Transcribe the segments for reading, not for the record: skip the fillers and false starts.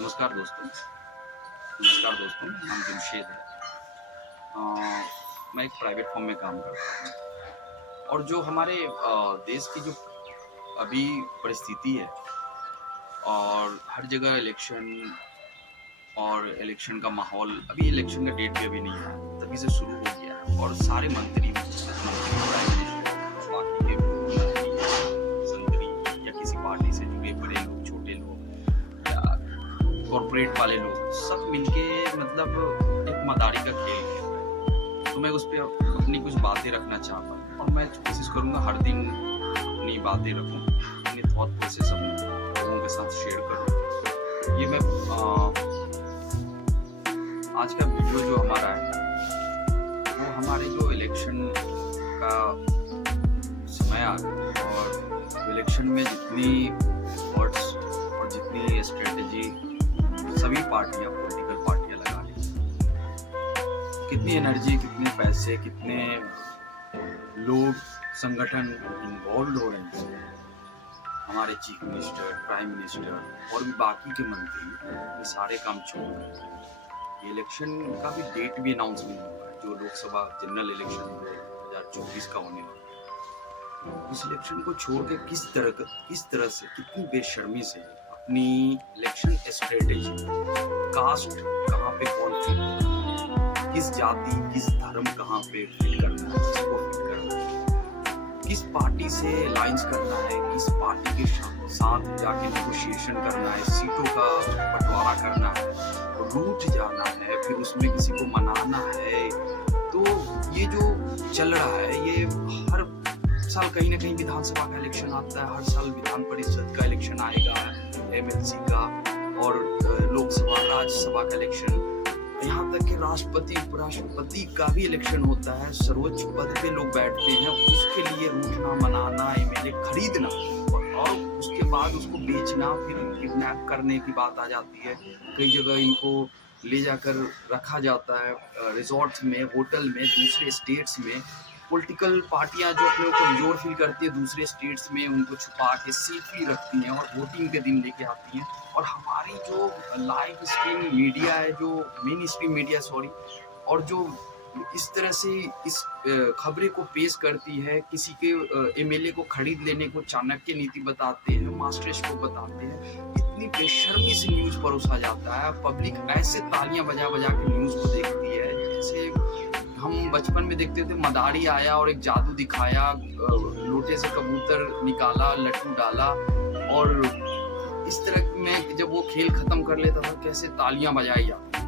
नमस्कार दोस्तों। नमस्कार दोस्तों, मेरा नाम जमशेद है। मैं एक प्राइवेट फर्म में काम करता हूँ और जो हमारे देश की जो अभी परिस्थिति है और हर जगह इलेक्शन और इलेक्शन का माहौल, अभी इलेक्शन का डेट भी अभी नहीं आया, तभी से शुरू हो गया है और सारे मंत्री प्राइम मिनिस्टर, बाकी के मंत्री, संतरी या किसी पार्टी से जुड़े बड़े लोग, छोटे लोग या कॉर्पोरेट वाले लोग सब मिलके मतलब एक मदारी का खेल खेल रहे हैं। तो मैं उस पर अपनी कुछ बातें रखना चाहता हूँ और मैं कोशिश करूँगा हर दिन अपनी बातें रखूँ, अपने थॉट प्रोसेस अपने लोगों के साथ शेयर करूँ। ये मैं आज का वीडियो जो हमारा है वो हमारे जो इलेक्शन का समय आ गया और इलेक्शन में जितनी वर्ड्स और जितनी स्ट्रेटेजी सभी पार्टियां, पॉलिटिकल पार्टियां लगा रही हैं, कितनी एनर्जी, कितने पैसे, कितने लोग, संगठन इन्वॉल्व हो रहे हैं। हमारे चीफ मिनिस्टर, प्राइम मिनिस्टर और भी बाकी के मंत्री ये सारे काम छोड़ ये इलेक्शन का भी डेट भी अनाउंस नहीं हुआ है, जो लोकसभा जनरल इलेक्शन 2024 का होने वाला है। इस इलेक्शन को छोड़ के किस तरह से कितनी बेशर्मी से अपनी इलेक्शन स्ट्रेटेजी, कास्ट कहाँ पे कौन फिट करना है, किस जाति किस धर्म कहाँ पे फिट करना है, किसको फिट करना है, किस पार्टी से अलायंस करना है, किस पार्टी के साथ जाके नेगोशिएशन करना है, सीटों का बंटवारा करना है, रूठ जाना है, फिर उसमें किसी को मनाना है। तो ये जो चल रहा है ये हर साल कहीं ना कहीं विधानसभा का इलेक्शन आता है, हर साल विधान परिषद का इलेक्शन आएगा, एमएलसी का और लोकसभा राज्यसभा का इलेक्शन, यहाँ तक कि राष्ट्रपति उपराष्ट्रपति का भी इलेक्शन होता है। सर्वोच्च पद पे लोग बैठते हैं, उसके लिए रूठना, मनाना, एमएलए खरीदना और उसके बाद उसको बेचना, फिर किडनैप करने की बात आ जाती है। कई जगह इनको ले जाकर रखा जाता है रिजॉर्ट्स में, होटल में, दूसरे स्टेट्स में। पॉलिटिकल पार्टियां जो अपने को कमजोर फील करती है दूसरे स्टेट्स में उनको छुपा के सेफली रखती हैं और वोटिंग के दिन लेके आती हैं। और हमारी जो लाइव स्ट्रीम मीडिया है, जो मेन स्ट्रीम मीडिया और जो इस तरह से इस खबरें को पेश करती है, किसी के एमएलए को खरीद लेने को चाणक्य नीति बताते हैं, मास्टर स्ट्रोक बताते हैं, इतनी बेशर्मी से न्यूज परोसा जाता है। पब्लिक ऐसे तालियां बजा बजा के न्यूज को देखती है जैसे हम बचपन में देखते थे, मदारी आया और एक जादू दिखाया, लोटे से कबूतर निकाला, लट्टू डाला और इस तरह में जब वो खेल खत्म कर लेता था कैसे तालियां बजाई जाती।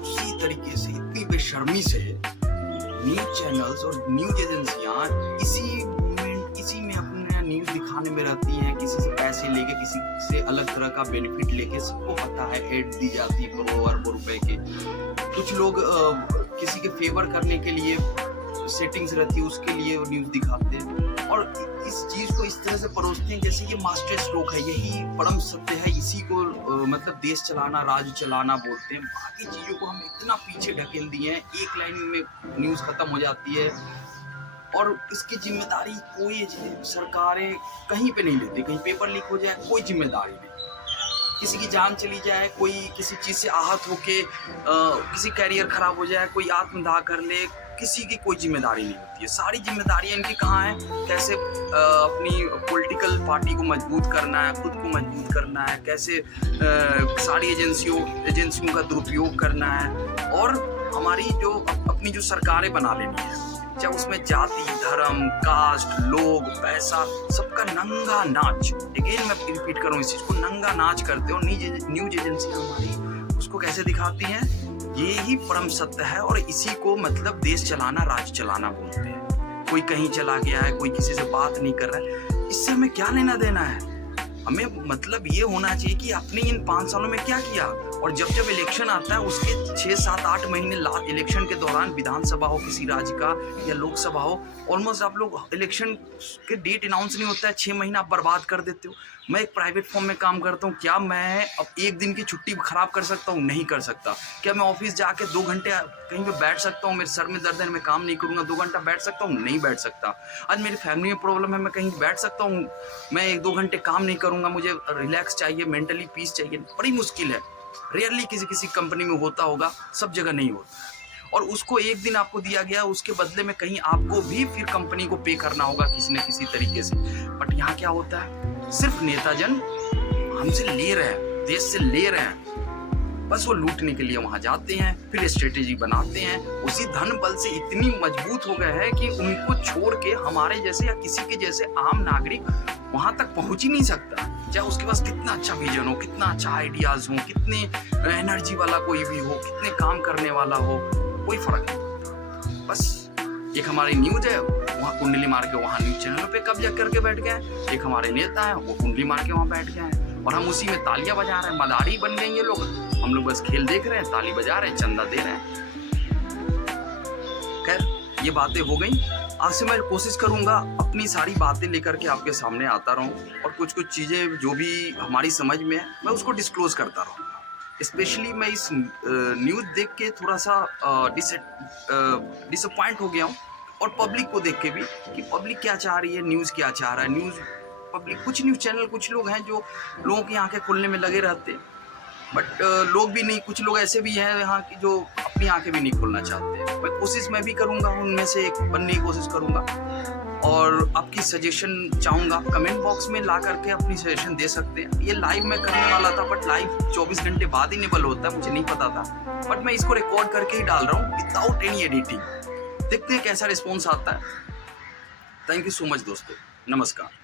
उसी तरीके से इतनी बेशर्मी से न्यूज चैनल्स और न्यूज एजेंसियां इसी में अपना न्यूज दिखाने में रहती हैं, किसी से पैसे लेके, किसी से अलग तरह का बेनिफिट लेके। सबको पता है एड दी जाती है करोड़ों अरबों रुपए के। कुछ लोग किसी के फेवर करने के लिए सेटिंग्स रहती है, उसके लिए न्यूज दिखाते हैं और इस चीज को इस तरह से परोसते हैं जैसे ये मास्टर स्ट्रोक है, यही परम सत्य है, इसी को मतलब देश चलाना, राज्य चलाना बोलते हैं। बाकी चीजों को हम इतना पीछे ढकेल दिए हैं, एक लाइन में न्यूज खत्म हो जाती है और इसकी जिम्मेदारी कोई सरकारें कहीं पे नहीं लेती। कहीं पेपर लीक हो जाए कोई जिम्मेदारी नहीं, किसी की जान चली जाए, कोई किसी चीज से आहत होके किसी कैरियर खराब हो जाए, कोई आत्मदाह कर ले, किसी की कोई जिम्मेदारी नहीं होती है। सारी जिम्मेदारियां इनकी कहाँ है, कैसे अपनी पॉलिटिकल पार्टी को मजबूत करना है, खुद को मजबूत करना है, कैसे सारी एजेंसियों का दुरुपयोग करना है और हमारी जो अपनी जो सरकारें बना लेनी है, चाहे उसमें जाति, धर्म, कास्ट, लोग, पैसा, सबका नंगा नाच। अगेन मैं रिपीट करूँ इस चीज को, नंगा नाच करते हो। न्यूज एजेंसी हमारी उसको कैसे दिखाती हैं, ये ही परम सत्य है और इसी को मतलब देश चलाना, राज्य चलाना बोलते हैं। कोई कहीं चला गया है, कोई किसी से बात नहीं कर रहा है, इससे हमें क्या लेना देना है। हमें मतलब ये होना चाहिए कि आपने इन 5 सालों में क्या किया। और जब इलेक्शन आता है उसके 6, 7, 8 महीने इलेक्शन के दौरान, विधानसभा हो किसी राज्य का या लोकसभा हो, ऑलमोस्ट आप लोग इलेक्शन के डेट अनाउंस नहीं होता है, 6 महीना आप बर्बाद कर देते हो। मैं एक प्राइवेट फर्म में काम करता हूँ, क्या मैं अब 1 दिन की छुट्टी खराब कर सकता हूँ? नहीं कर सकता। क्या मैं ऑफिस जाके 2 घंटे कहीं पे बैठ सकता हूँ? मेरे सर में दर्द है, मैं काम नहीं करूँगा, 2 घंटा बैठ सकता हूँ? नहीं बैठ सकता। आज मेरी फैमिली में प्रॉब्लम है, मैं कहीं बैठ सकता हूँ? मैं 1-2 घंटे काम नहीं करूँगा करूँगा, मुझे रिलैक्स चाहिए, मेंटली पीस चाहिए, बड़ी मुश्किल है। रेयरली किसी किसी कंपनी में होता होगा, सब जगह नहीं होता। और उसको एक दिन आपको दिया गया, उसके बदले में कहीं आपको भी फिर कंपनी को पे करना होगा किसी न किसी तरीके से। बट यहाँ क्या होता है, सिर्फ नेताजन हमसे ले रहे हैं, देश से ले रहे हैं, बस वो लूटने के लिए वहां जाते हैं, फिर स्ट्रेटेजी बनाते हैं। उसी धन बल से इतनी मजबूत हो गए हैं कि उनको छोड़ के हमारे जैसे या किसी के जैसे आम नागरिक वहां तक पहुंच ही नहीं सकता। चाहे उसके पास कितना अच्छा विजन हो, कितना अच्छा आइडियाज हो, कितने एनर्जी वाला कोई भी हो, कितने काम करने वाला हो, कोई फर्क नहीं पड़ता। बस एक हमारी न्यूज है, वहाँ कुंडली मार के वहाँ न्यूज चैनल पे कब्जा करके बैठ गए। एक हमारे नेता है, वो कुंडली मार के वहाँ बैठ गए हैं और हम उसी में तालियां बजा रहे हैं। मदारी बन गए ये लोग, हम लोग बस खेल देख रहे हैं, ताली बजा रहे हैं, चंदा दे रहे हैं। खैर ये बातें हो गई। आज से मैं कोशिश करूंगा अपनी सारी बातें लेकर के आपके सामने आता रहूं और कुछ कुछ चीज़ें जो भी हमारी समझ में है मैं उसको डिस्क्लोज करता रहूँ। स्पेशली मैं इस न्यूज़ देख के थोड़ा सा डिसअपॉइंट हो गया हूँ, और पब्लिक को देख के भी कि पब्लिक क्या चाह रही है, न्यूज़ क्या चाह रहा है। न्यूज़ पब्लिक, कुछ न्यूज़ चैनल, कुछ लोग हैं जो लोगों की आंखें खोलने में लगे रहते हैं, बट लोग भी नहीं, कुछ लोग ऐसे भी हैं यहाँ की जो अपनी आंखें भी नहीं खोलना चाहते। मैं कोशिश मैं भी करूँगा, उनमें से एक बनने की कोशिश करूँगा, और आपकी सजेशन चाहूँगा। कमेंट बॉक्स में ला करके अपनी सजेशन दे सकते हैं। ये लाइव मैं करने वाला था, बट लाइव 24 घंटे बाद ही इनेबल होता है, मुझे नहीं पता था, बट मैं इसको रिकॉर्ड करके ही डाल रहा हूँ विदाउट एनी एडिटिंग। देखते हैं कैसा रिस्पॉन्स आता है। थैंक यू सो मच दोस्तों, नमस्कार।